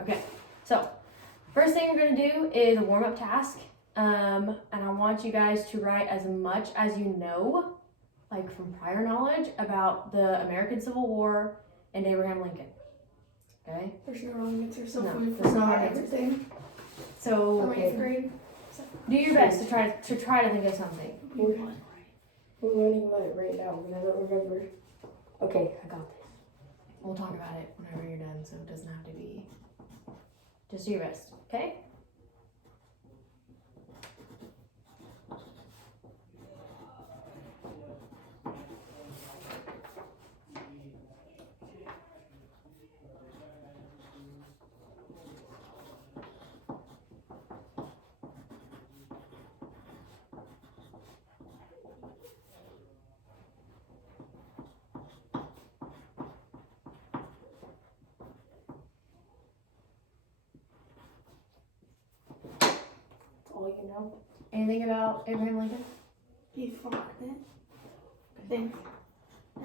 Okay, so first thing we're gonna do is a warm-up task. And I want you guys to write as much as you know, like from prior knowledge, about the American Civil War and Abraham Lincoln. Okay? There's no wrong answer, so No, if we there's no forgot wrong answer. everything So from 8th grade. do your best to try to think of something. We're learning about it right now, but I don't remember. Okay, I got this. We'll talk about it whenever you're done, so it doesn't have to be. Just do your best, okay? All you know. Anything about Abraham Lincoln? He fought it, I think.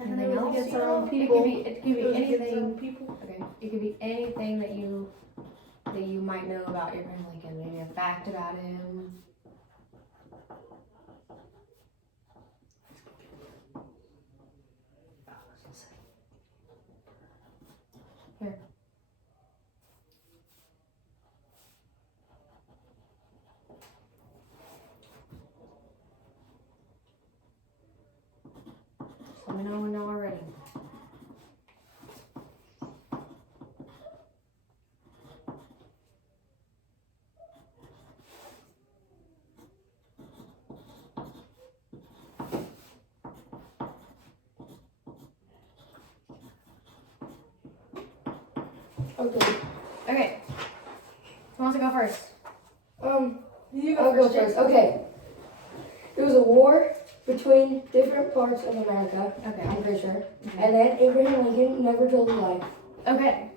And Anything then it was else? against our own It people. could be It was against our anything. own people. Okay. It could be anything that you might know about Abraham Lincoln. Maybe a fact about him. Here. Just let me know when y'all are ready. Okay. Okay. Who wants to go first? You I'll go first. Okay. It was a war between different parts of America, Okay. I'm pretty sure. And then Abraham Lincoln never told a lie. Okay.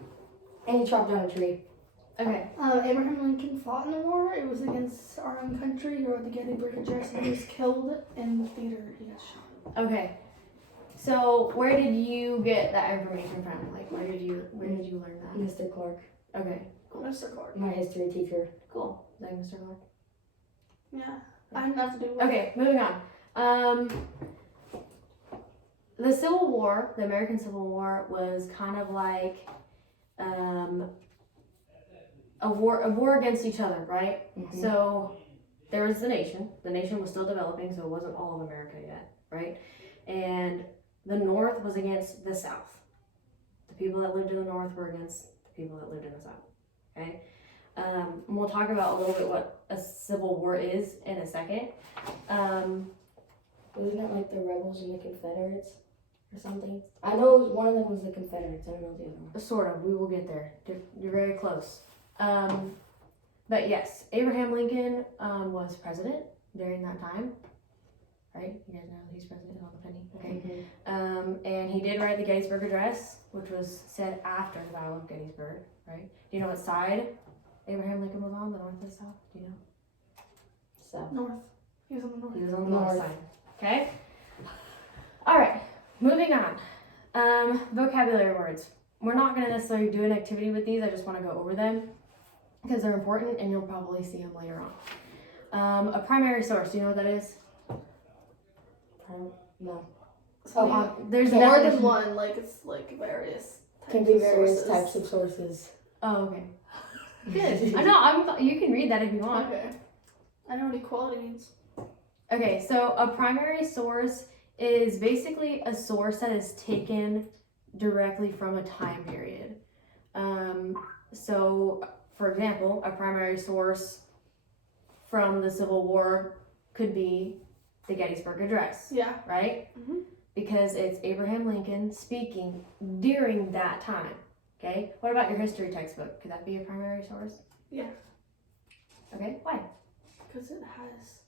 And he chopped down a tree. Okay. Abraham Lincoln fought in the war. It was against our own country. He wrote the Gettysburg Address and he was killed in the theater. He got shot. Okay. So where did you get that information from? Like where did you learn that? Mr. Clark, Okay. Mr. Clark. my history teacher. Cool. Is that Mr. Clark? Yeah. I didn't have to do it. Okay, moving on. The Civil War, the American Civil War, was kind of like a war against each other, right? Mhm. So there was the nation. The nation was still developing, so it wasn't all of America yet, right? And the North was against the South. The people that lived in the North were against the people that lived in the South. Okay? And we'll talk about a little bit what a civil war is in a second. Wasn't it like the rebels and the Confederates or something? I know one of them was the Confederates. I don't know the other one. Sort of. We will get there. You're very close. But yes, Abraham Lincoln was president during that time. Right? You guys know he's president on the penny. Okay. And he did write the Gettysburg Address, which was said after the Battle of Gettysburg. Right? Do you know what side Abraham Lincoln was on? The North or the South? Do you know? So. North. He was on the north. He was on the north North. side. Okay? Alright, moving on. Vocabulary words. We're not going to necessarily do an activity with these, I just want to go over them because they're important and you'll probably see them later on. A primary source, do you know what that is? No. There's a more definition. than one. Like it's like various. Can types be of various sources. types of sources. Oh, okay. Good. I know, you can read that if you want. Okay. I know what equality means. Okay, so a primary source is basically a source that is taken directly from a time period. So, for example, a primary source from the Civil War could be the Gettysburg Address, Yeah. right? Mhm. Because it's Abraham Lincoln speaking during that time. Okay, what about your history textbook? Could that be a primary source? Yeah. Okay, why? Because it has.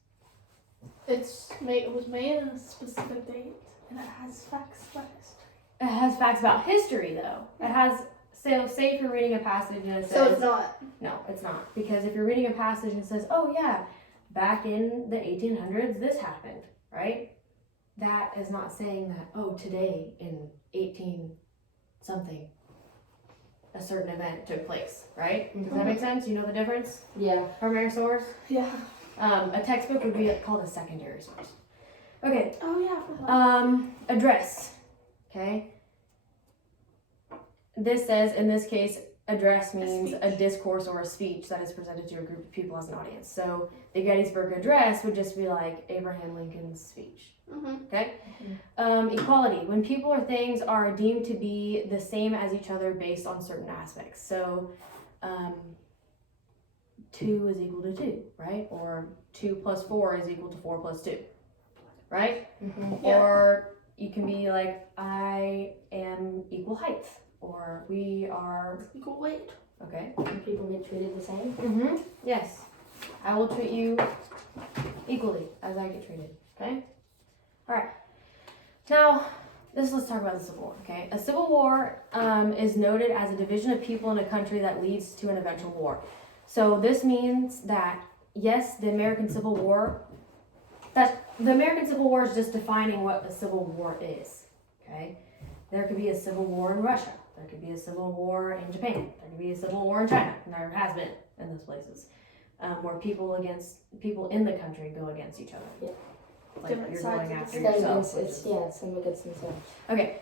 It was made in a specific date, and it has facts about history. It has facts about history, though. It has, so say if you're reading a passage and it says, So it's not. no, it's not. Because if you're reading a passage and it says, oh yeah, back in the 1800s, this happened, right? That is not saying that, oh, today in 18 something, a certain event took place, right? Does Mhm. that make sense? You know the difference? Yeah. Primary source. Yeah. A textbook would be called a secondary source. Okay. Oh yeah. Address. Okay. This says, in this case, address means a discourse or a speech that is presented to a group of people as an audience. So the Gettysburg Address would just be like Abraham Lincoln's speech. Okay? Equality. When people or things are deemed to be the same as each other based on certain aspects. So 2 is equal to 2, right? Or 2 plus 4 is equal to 4 plus 2, right? Yeah. Or you can be like, I am equal height, or we are, Equal weight. okay? And people get treated the same. Mm-hmm. Yes. I will treat you equally as I get treated, okay? All right. Now, let's talk about the Civil War, okay? A civil war is noted as a division of people in a country that leads to an eventual war. So this means that, yes, the American Civil War is just defining what a civil war is, okay? There could be a civil war in Russia. There could be a civil war in Japan. There could be a civil war in China. And there has been in those places where people in the country go against each other. Yeah. Like Different you're sides going of the after Some yourself. against, some against themselves. Okay.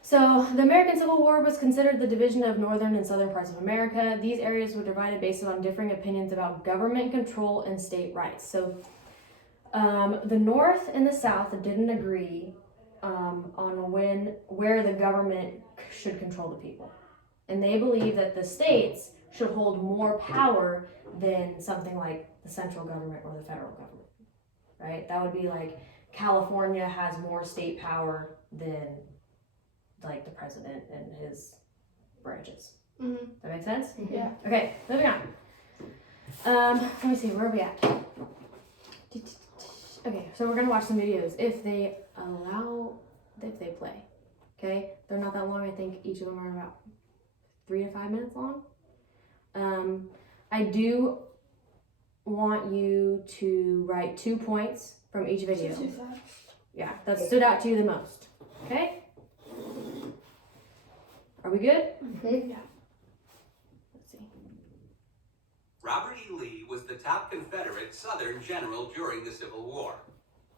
So the American Civil War was considered the division of northern and southern parts of America. These areas were divided based on differing opinions about government control and state rights. So the North and the South didn't agree on where the government should control the people. And they believed that the states should hold more power than something like the central government or the federal government, right? That would be like California has more state power than like the president and his branches. Mm-hmm. That make sense? Yeah. Okay, moving on. Let me see, where are we at? Okay, so we're gonna watch some videos if they play. Okay, they're not that long. I think each of them are about 3 to 5 minutes long. I do want you to write 2 points from each video. Too fast. Yeah, that stood out to you the most. Okay? Are we good? Yeah. Let's see. Robert E. Lee was the top Confederate Southern general during the Civil War.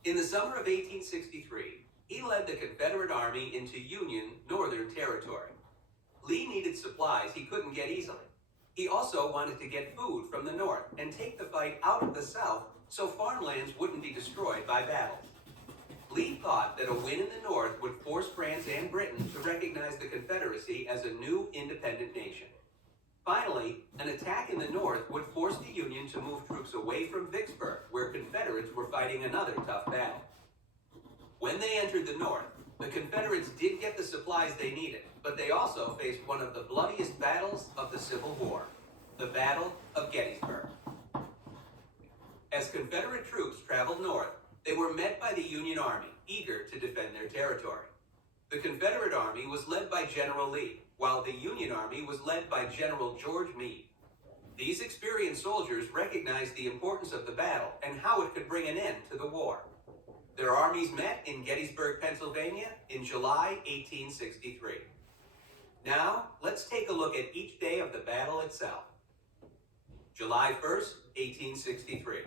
In the summer of 1863, he led the Confederate Army into Union Northern Territory. Lee needed supplies he couldn't get easily. He also wanted to get food from the North and take the fight out of the South so farmlands wouldn't be destroyed by battle. Lee thought that a win in the North would force France and Britain to recognize the Confederacy as a new independent nation. Finally, an attack in the North would force the Union to move troops away from Vicksburg, where Confederates were fighting another tough battle. When they entered the North, the Confederates did get the supplies they needed, but they also faced one of the bloodiest battles of the Civil War, the Battle of Gettysburg. As Confederate troops traveled north, they were met by the Union Army, eager to defend their territory. The Confederate Army was led by General Lee, while the Union Army was led by General George Meade. These experienced soldiers recognized the importance of the battle and how it could bring an end to the war. Their armies met in Gettysburg, Pennsylvania in July 1863. Now, let's take a look at each day of the battle itself. July 1st, 1863.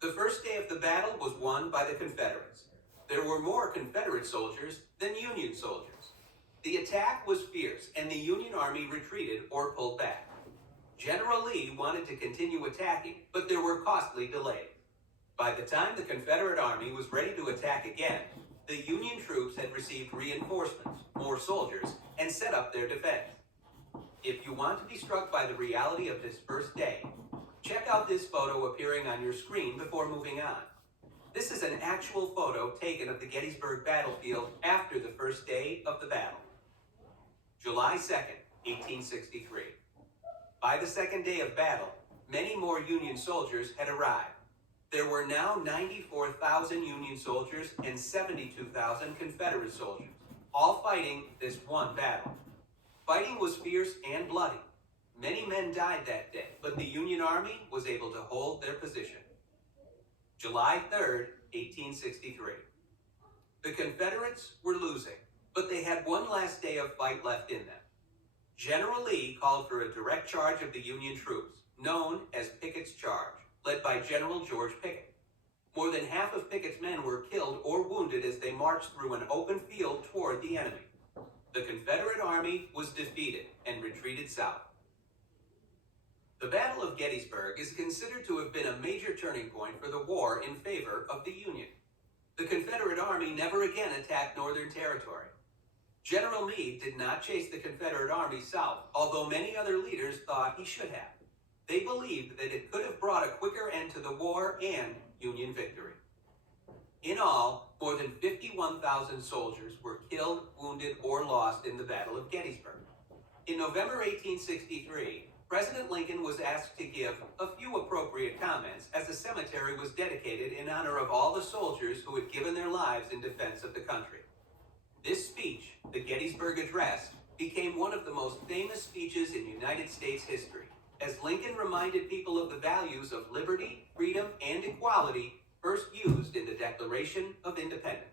The first day of the battle was won by the Confederates. There were more Confederate soldiers than Union soldiers. The attack was fierce, and the Union Army retreated or pulled back. General Lee wanted to continue attacking, but there were costly delays. By the time the Confederate Army was ready to attack again, the Union troops had received reinforcements, more soldiers, and set up their defense. If you want to be struck by the reality of this first day, check out this photo appearing on your screen before moving on. This is an actual photo taken of the Gettysburg battlefield after the first day of the battle. July 2nd, 1863. By the second day of battle, many more Union soldiers had arrived. There were now 94,000 Union soldiers and 72,000 Confederate soldiers, all fighting this one battle. Fighting was fierce and bloody. Many men died that day, but the Union Army was able to hold their position. July 3rd, 1863. The Confederates were losing, but they had one last day of fight left in them. General Lee called for a direct charge of the Union troops, known as Pickett's Charge, led by General George Pickett. More than half of Pickett's men were killed or wounded as they marched through an open field toward the enemy. The Confederate Army was defeated and retreated south. The Battle of Gettysburg is considered to have been a major turning point for the war in favor of the Union. The Confederate Army never again attacked Northern territory. General Meade did not chase the Confederate Army south, although many other leaders thought he should have. They believed that it could have brought a quicker end to the war and Union victory. In all, more than 51,000 soldiers were killed, wounded, or lost in the Battle of Gettysburg. In November 1863, President Lincoln was asked to give a few appropriate comments as the cemetery was dedicated in honor of all the soldiers who had given their lives in defense of the country. This speech, the Gettysburg Address, became one of the most famous speeches in United States history, as Lincoln reminded people of the values of liberty, freedom, and equality first used in the Declaration of Independence.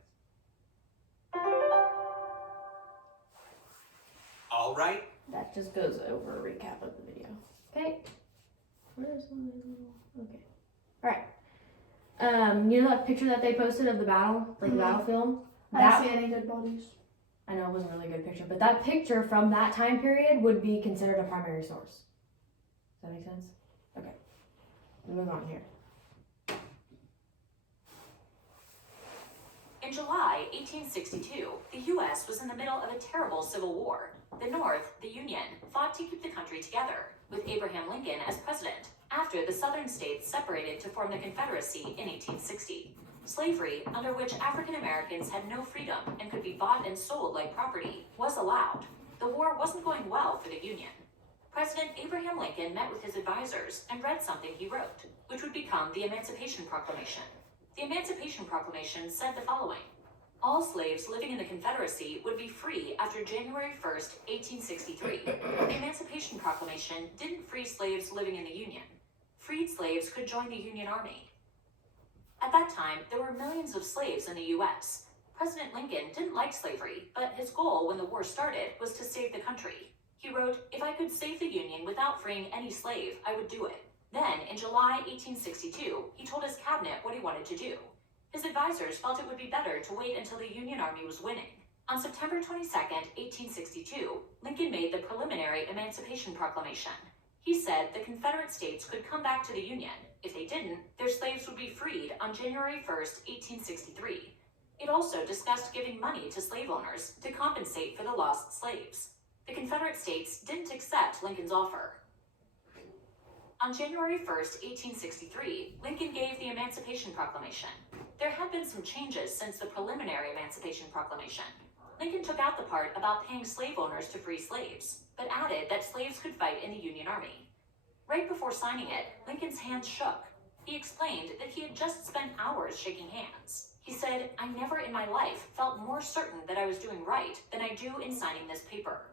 All right. That just goes over a recap of the video. Okay. Where's my little... Okay. Alright. You know that picture that they posted of the battle? Like the battlefield? I didn't see any dead bodies. I know it wasn't a really good picture, but that picture from that time period would be considered a primary source. Does that make sense? Okay. We'll move on here. In July 1862, the U.S. was in the middle of a terrible civil war. The North, the Union, fought to keep the country together, with Abraham Lincoln as president, after the Southern states separated to form the Confederacy in 1860. Slavery, under which African Americans had no freedom and could be bought and sold like property, was allowed. The war wasn't going well for the Union. President Abraham Lincoln met with his advisors and read something he wrote, which would become the Emancipation Proclamation. The Emancipation Proclamation said the following: all slaves living in the Confederacy would be free after January 1st, 1863. The Emancipation Proclamation didn't free slaves living in the Union. Freed slaves could join the Union Army. At that time, there were millions of slaves in the U.S. President Lincoln didn't like slavery, but his goal when the war started was to save the country. He wrote, "If I could save the Union without freeing any slave, I would do it." Then, in July 1862, he told his cabinet what he wanted to do. His advisors felt it would be better to wait until the Union Army was winning. On September 22nd, 1862, Lincoln made the preliminary Emancipation Proclamation. He said the Confederate States could come back to the Union. If they didn't, their slaves would be freed on January 1st, 1863. It also discussed giving money to slave owners to compensate for the lost slaves. The Confederate States didn't accept Lincoln's offer. On January 1st, 1863, Lincoln gave the Emancipation Proclamation. There had been some changes since the preliminary Emancipation Proclamation. Lincoln took out the part about paying slave owners to free slaves, but added that slaves could fight in the Union Army. Right before signing it, Lincoln's hands shook. He explained that he had just spent hours shaking hands. He said, "I never in my life felt more certain that I was doing right than I do in signing this paper."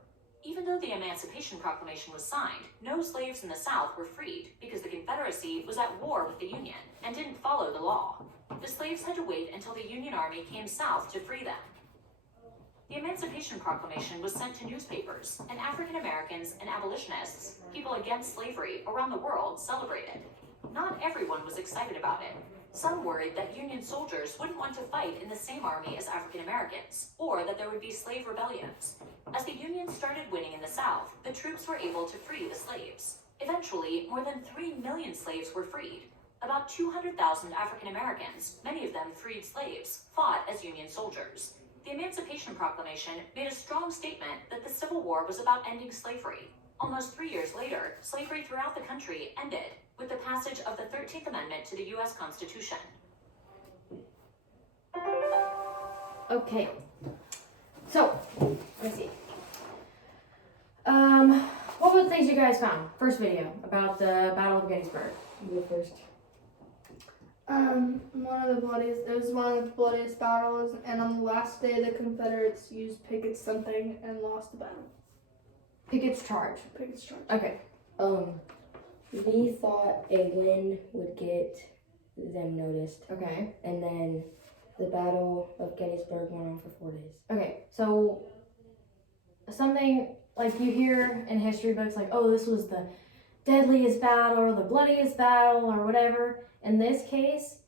Even though the Emancipation Proclamation was signed, no slaves in the South were freed because the Confederacy was at war with the Union and didn't follow the law. The slaves had to wait until the Union Army came south to free them. The Emancipation Proclamation was sent to newspapers, and African Americans and abolitionists, people against slavery around the world, celebrated. Not everyone was excited about it. Some worried that Union soldiers wouldn't want to fight in the same army as African Americans, or that there would be slave rebellions. As the Union started winning in the South, the troops were able to free the slaves. Eventually, more than 3 million slaves were freed. About 200,000 African Americans, many of them freed slaves, fought as Union soldiers. The Emancipation Proclamation made a strong statement that the Civil War was about ending slavery. Almost 3 years later, slavery throughout the country ended with the passage of the 13th Amendment to the U.S. Constitution. Okay. So, let's see. What were the things you guys found? First video about the Battle of Gettysburg. You go first. One of the bloodiest, it was one of the bloodiest battles, and on the last day, the Confederates used Pickett's something and lost the battle. Pickett's Charge. Pickett's Charge. Okay. We thought a win would get them noticed, Okay. and then the Battle of Gettysburg went on for 4 days. Okay. So, something like you hear in history books, like, oh, this was the deadliest battle or the bloodiest battle or whatever. In this case,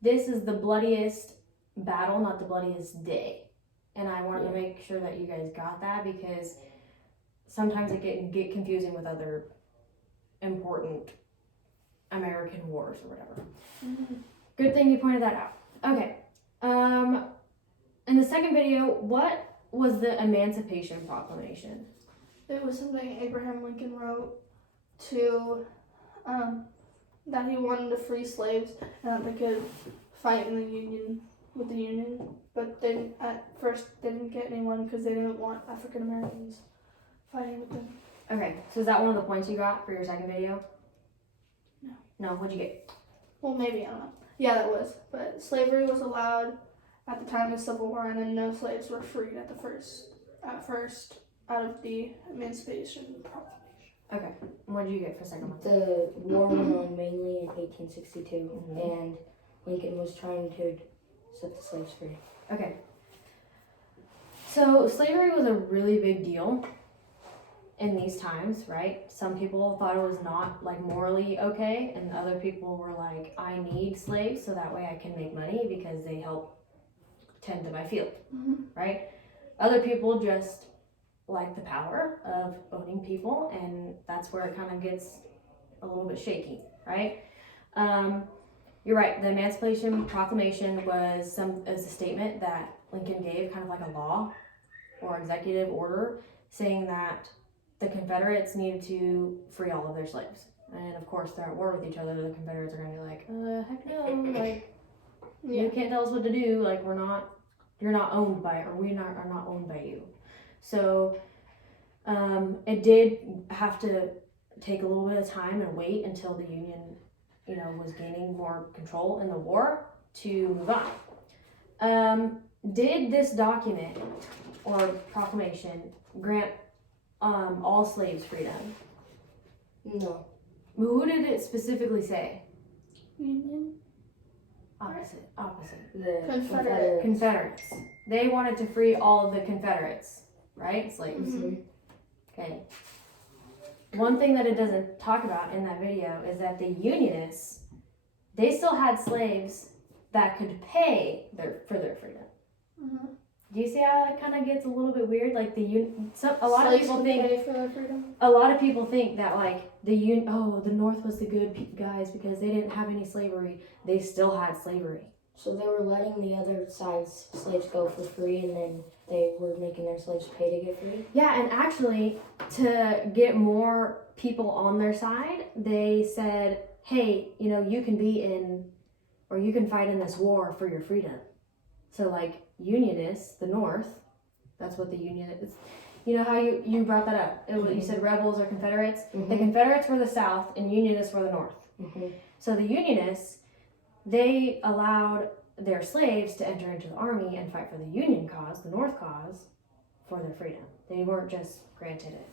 this is the bloodiest battle, not the bloodiest day. And I wanted to make sure that you guys got that, because sometimes it can get confusing with other important American wars or whatever. Good thing you pointed that out. Okay. In the second video, what was the Emancipation Proclamation? It was something Abraham Lincoln wrote to, that he wanted to free slaves and that they could fight in the Union with the Union. But at first they didn't get anyone because they didn't want African Americans fighting with them. Okay, so is that one of the points you got for your second video? No. No, what'd you get? Well, maybe, I don't know. Yeah, that was. But slavery was allowed at the time of the Civil War, and then no slaves were freed at first out of the Emancipation Proclamation. Okay, what'd you get for second one? The war went on mainly in 1862, and Lincoln was trying to set the slaves free. Okay. So slavery was a really big deal in these times, right? Some people thought it was not like morally okay, and other people were like, I need slaves so that way I can make money because they help tend to my field, right? Other people just like the power of owning people, and that's where it kind of gets a little bit shaky, right? You're right. The Emancipation Proclamation was a statement that Lincoln gave, kind of like a law or executive order, saying that the Confederates needed to free all of their slaves. And of course, they're at war with each other. The Confederates are going to be like, heck no, like, you can't tell us what to do. Like, you're not owned by, or we are not owned by you. So, it did have to take a little bit of time and wait until the Union, was gaining more control in the war to move on. Did this document or proclamation grant all slaves freedom? No. Who did it specifically say? Union? Opposite. The Confederate. Confederates. They wanted to free all of the Confederates, right? Slaves. Okay. One thing that it doesn't talk about in that video is that the Unionists, they still had slaves that could pay for their freedom. Do you see how that kind of gets a little bit weird? Like a lot of people think pay for their freedom. A lot of people think that like the North was the good guys because they didn't have any slavery. They still had slavery. So they were letting the other side's slaves go for free, and then they were making their slaves pay to get free? Yeah, and actually, to get more people on their side, they said, hey, you can you can fight in this war for your freedom. So like Unionists, the North, that's what the Union is. You know how you brought that up? You said rebels or Confederates? The Confederates were the South and Unionists were the North. So the Unionists, they allowed their slaves to enter into the army and fight for the Union cause, the North cause, for their freedom. They weren't just granted it.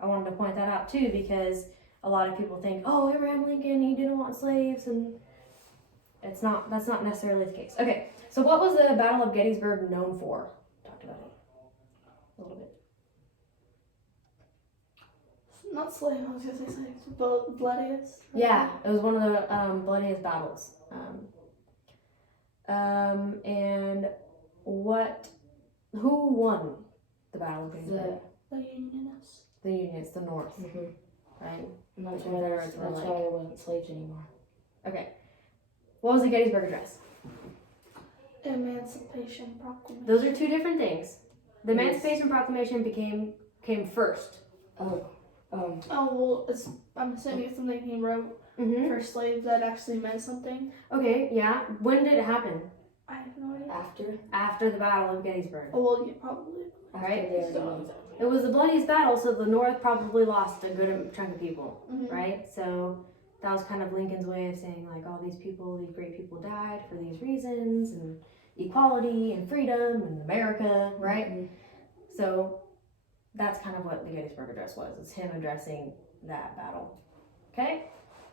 I wanted to point that out too, because a lot of people think, oh, Abraham Lincoln, he didn't want slaves, and that's not necessarily the case. Okay, so what was the Battle of Gettysburg known for? Talked about it a little bit. Not slave, I was going to say slave. Bloodiest. Yeah, it was one of the bloodiest battles. And who won the Battle of Gettysburg? The Unionists. The Unions, the North, right? And that's The why Confederates were like- there wasn't slaves anymore. Okay. What was the Gettysburg Address? Emancipation Proclamation. Those are two different things. The Emancipation Proclamation came first. Oh, well, I'm assuming it's something he wrote for slaves that actually meant something. Okay, yeah. When did it happen? I have no idea. After the Battle of Gettysburg. Oh, well, yeah, probably. Right? They already won. It was the bloodiest battle, so the North probably lost a good chunk of people, Mm-hmm. right? So that was kind of Lincoln's way of saying, like, all these great people died for these reasons, and equality and freedom and America, right? So that's kind of what the Gettysburg Address was. It's him addressing that battle. Okay?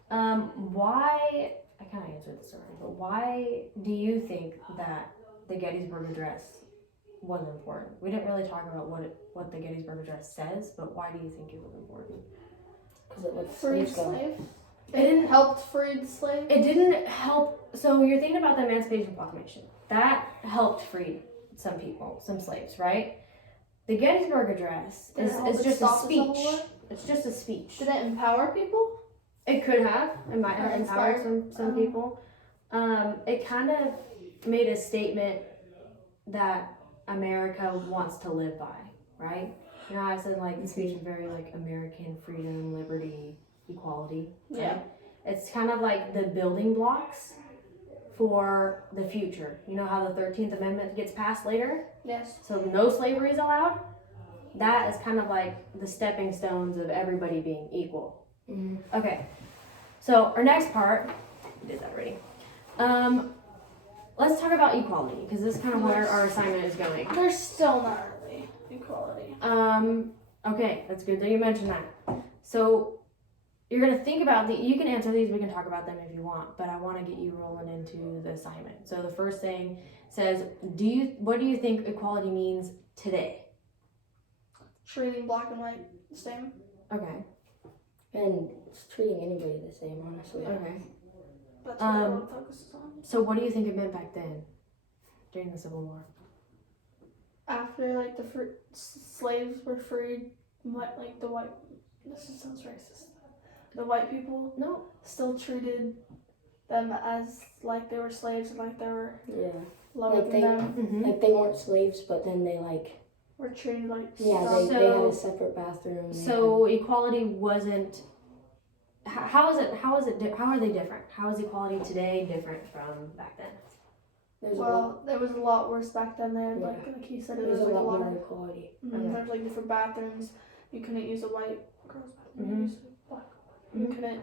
Why, I kind of answered this already, but why do you think that the Gettysburg Address was important? We didn't really talk about what the Gettysburg Address says, but why do you think it was important? Because it lets Freed slaves go. slaves. It didn't helped freed slaves. It didn't help. So you're thinking about the Emancipation Proclamation. That helped free some people, some slaves, right? The Gettysburg Address Did it help is it just a stop the Civil speech. War? It's just a speech. Did it empower people? It could have. It might have Or empowered inspire, some people. It kind of made a statement that America wants to live by, right? You know, I said like the speech is very like American freedom, liberty, equality. Right? Yeah. It's kind of like the building blocks for the future. You know how the 13th Amendment gets passed later? Yes. So no slavery is allowed? That is kind of like the stepping stones of everybody being equal. Mhm. Okay, so our next part, we did that already. Let's talk about equality, because this is kind of where our assignment is going. There's still not really equality. Okay, that's good that you mentioned that. So you're gonna think about you can answer these, we can talk about them if you want, but I want to get you rolling into the assignment. So the first thing says, what do you think equality means today? Treating black and white the same. Okay. And it's treating anybody the same, honestly. Okay. That's what everyone focuses on. So what do you think it meant back then, during the Civil War? After like the slaves were freed, what like the white, this sounds racist. The white people No. still treated them as like they were slaves and like they were Yeah. lower Like than them. Mm-hmm. Like they weren't slaves, but then they Were treated like yeah, stuff. they had a separate bathroom. So equality wasn't. How are they different? How is equality today different from back then? There's Well, there was a lot worse back then. There, Yeah. like he said, it there's was a like a lot lot more of equality. Okay. There's like different bathrooms. You couldn't use a white girl's bathroom. You Mhm. used a black. You couldn't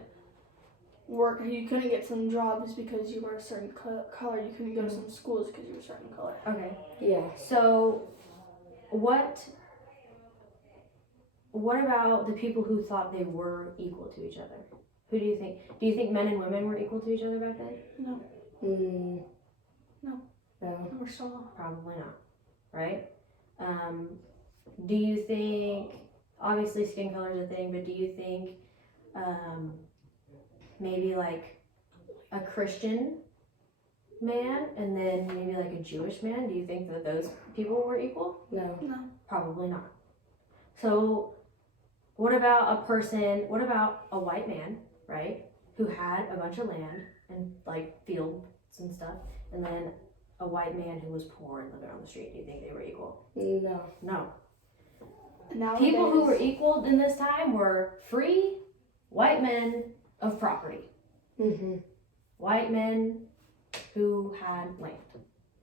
work. You couldn't get some jobs because you were a certain color. You couldn't go to some schools because you were a certain color. Okay. Yeah. So, what about the people who thought they were equal to each other? Who do you think? Do you think men and women were equal to each other back then? No, Mm, No. No. we're still not. Probably not. Right? Do you think? Obviously, skin color is a thing, but do you think maybe like a Christian man and then maybe like a Jewish man? Do you think that those people were equal? No. No. Probably not. So, what about a white man, right, who had a bunch of land and like fields and stuff, and then a white man who was poor and living on the street? Do you think they were equal? No. No. Nowadays, People who were equal in this time were free white men of property. Mhm. White men who had land.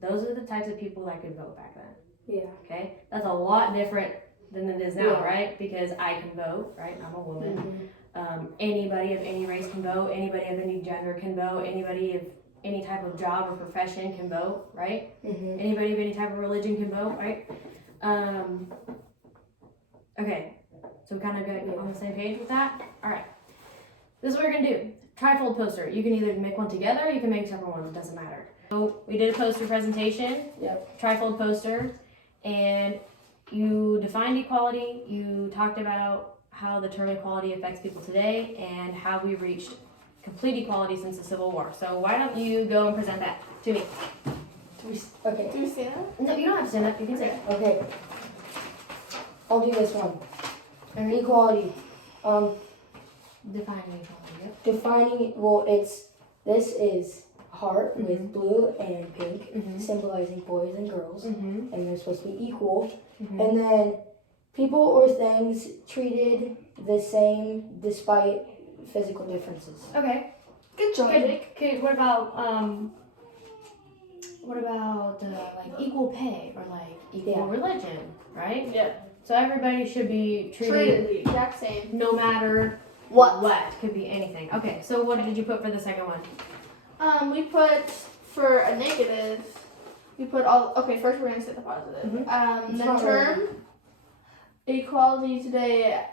Those are the types of people that could vote back then. Yeah. Okay? That's a lot different than it is now, Yeah. right? Because I can vote, right? I'm a woman. Mhm. Anybody of any race can vote. Anybody of any gender can vote. Anybody of any type of job or profession can vote, right? Mhm. Anybody of any type of religion can vote, right? Okay, so we kind of get on the same page with that? All right. This is what we're going to do. Trifold poster. You can either make one together or you can make separate ones. It doesn't matter. So we did a poster presentation. Yep. Trifold poster. And you defined equality. You talked about how the term equality affects people today and how we reached complete equality since the Civil War. So why don't you go and present that to me? Okay. Do you see that? No, you don't have to stand up. You can say it. Okay. I'll do this one. Equality. Define equality. Yep. Defining well, this is heart with blue and pink, Mhm. symbolizing boys and girls, Mm-hmm. and they're supposed to be equal. Mhm. And then people or things treated the same despite physical differences. Okay. Good job, Good. Jake. Okay. What about like equal pay or like equal Yeah. religion, right? Yeah. So everybody should be treated Treated the exact same. no matter What? could be anything. Okay. So what did you put for the second one? We put for a negative. We put all. Okay, first we're gonna say the positive. Mhm. It's The not term equality today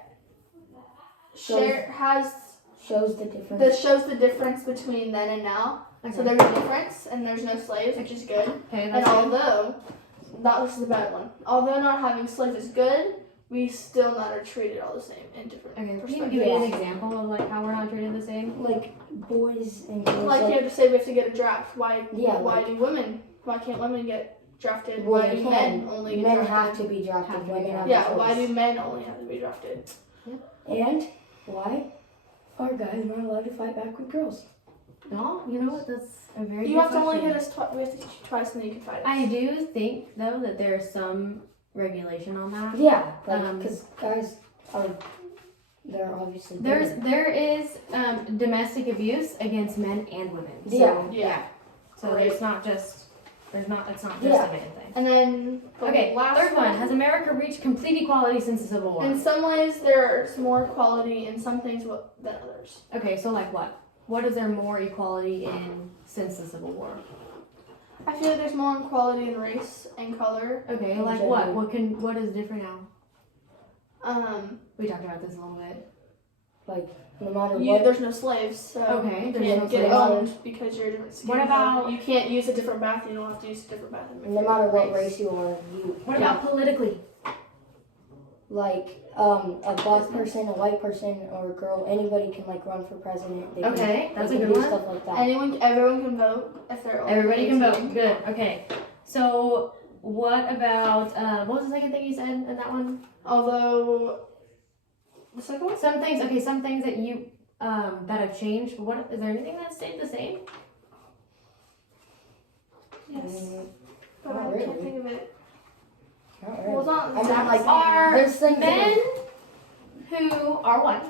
Shows the difference. shows the difference between then and now. Okay. So there's a difference, and there's no slaves, which is good. Okay. And That's good. although this is the bad one. Although not having slaves is good, we still not are treated all the same in different Okay, can you perspectives. give me an example of like how we're not treated the same? Like boys and girls. Like you have to say we have to get a draft. Why? Yeah, Why can't women get drafted? Well, Why they do can. men only get Men drafted? have to be drafted. Have to be Women have Yeah. the Why choice. do men only have to be drafted? And why are guys not allowed to fight back with girls? No, you know what? That's a very You good have to only question. hit us twice. We have to hit you twice, and then you can fight us. I do think though that there's some regulation on that. Yeah, like Um, because guys are they're obviously There is domestic abuse against men and women. So, Yeah. Yeah. So Right. it's not just it's not just Yeah. a man thing. And then the Okay, last third one. Has America reached complete equality since the Civil War? In some ways, there's more equality in some things than others. Okay, so like what? What is there more equality in since the Civil War? I feel like there's more equality in race and color. Okay, In like what? general. What is different now? We talked about this a little bit. like no matter what. There's no slaves, so Okay, you there's can't no get slaves. owned because you're a different skin What color. about- You can't use a different bath. You don't have to use a different bath. No matter what race you are, you What about politically? like a black person, a white person, or a girl, anybody can like run for president. They can, Okay, that's they a can good do one. stuff like that. Everyone can vote if they're over Everybody can 18. vote. Good. Okay. So what about what was the second thing you said in that one? Although the second one, Some things. Okay, some things that you that have changed. But what is there anything that stayed the same? yes, Mm, but not I really. can't think of it. not Well, it's really. not I mean, that like, same. Are there's things men who are white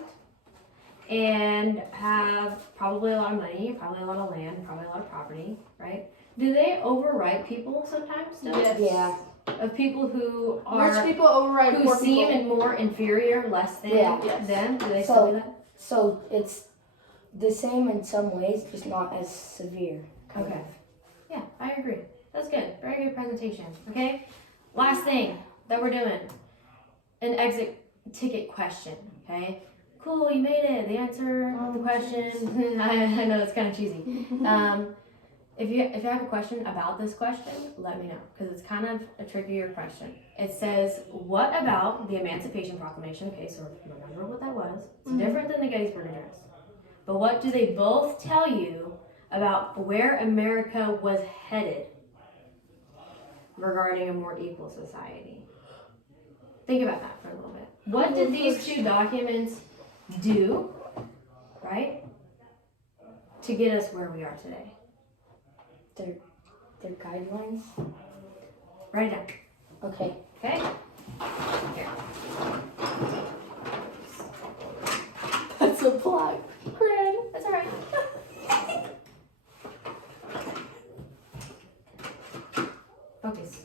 and have probably a lot of money, probably a lot of land, probably a lot of property, right? Do they override people sometimes still? Yes. Yeah. Of people who Rich are people override who poor seem people. more inferior, less than Yeah. Yes. them? Do they So- still do that? So it's the same in some ways, just not as severe. kind Okay. of. Yeah, I agree. That's good. Very good presentation. Okay. Last thing that we're doing, an exit ticket question. Okay. Cool, you made it. The answer, the question. I know it's kind of cheesy. If you have a question about this question, let me know because it's kind of a trickier question. It says, "What about the Emancipation Proclamation?" Okay, so remember what that was. It's different than the Gettysburg Address. But what do they both tell you about where America was headed regarding a more equal society? Think about that for a little bit. What did these two documents do, right, to get us where we are today? Their guidelines. Write it down. Okay. Okay? Here. That's a black crayon. That's alright. Focus.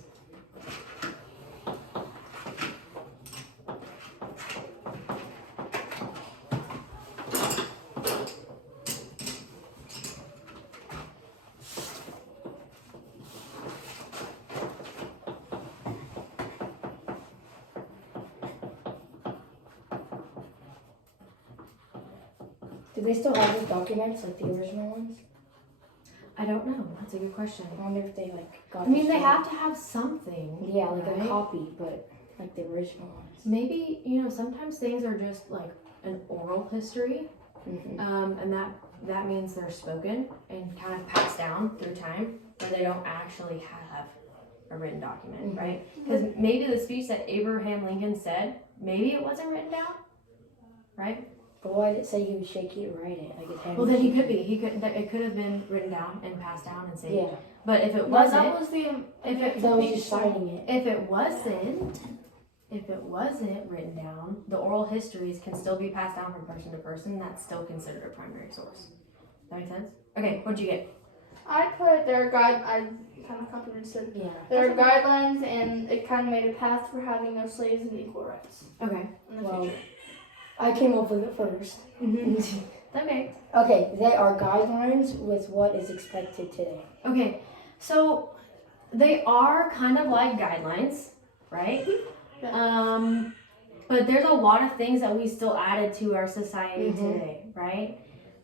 Do they still have those documents, like the original ones? I don't know. That's a good question. I wonder if they like got. I mean, this they from- have to have something. Yeah, like right? a copy, but like the original ones. Maybe, sometimes things are just like an oral history, Mm-hmm. and that means they're spoken and kind of passed down through time, but they don't actually have a written document, Mhm. right? Because maybe the speech that Abraham Lincoln said, maybe it wasn't written down, right? But why did it say he was shaky to write it? Like his hand. Well, was then he shaky. could be. It could have been written down and passed down and saved. Yeah. But if it No, wasn't, that was the. if it That was just signing it. If it wasn't written down, the oral histories can still be passed down from person to person. That's still considered a primary source. That make sense? Okay, what'd you get? I put their guide. I kind of comprehended. Yeah. There are guidelines, and it kind of made a path for having no slaves and equal rights Okay. in the Well, future. I came up with it first. Okay. Okay, they are guidelines with what is expected today. Okay. So they are kind of like guidelines, right? Yeah. But there's a lot of things that we still added to our society Mhm. today, right?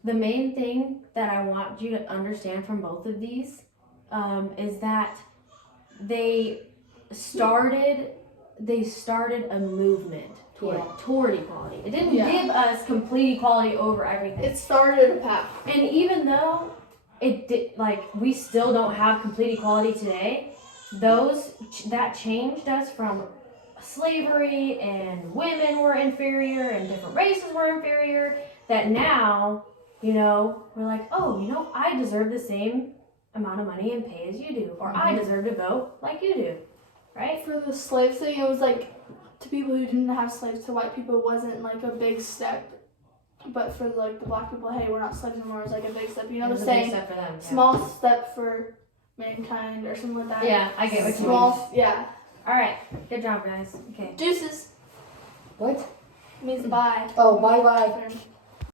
The main thing that I want you to understand from both of these is that they they started a movement toward equality. It didn't Yeah. give us complete equality over everything. It started a path. And even though it did, like, we still don't have complete equality today, that changed us from slavery, and women were inferior and different races were inferior, that now, we're like, oh, I deserve the same amount of money and pay as you do, or I deserve to vote like you do, right? For the slave thing, it was like, to people who didn't have slaves, to white people, it wasn't like a big step. But for like the black people, hey, we're not slaves anymore, it's like a big step. You know It the was a big saying, step for them, yeah. small step for mankind or something like that. Yeah, I get what you mean. Small, yeah. All right, good job, guys. Okay. Deuces What? means bye. Oh, bye bye.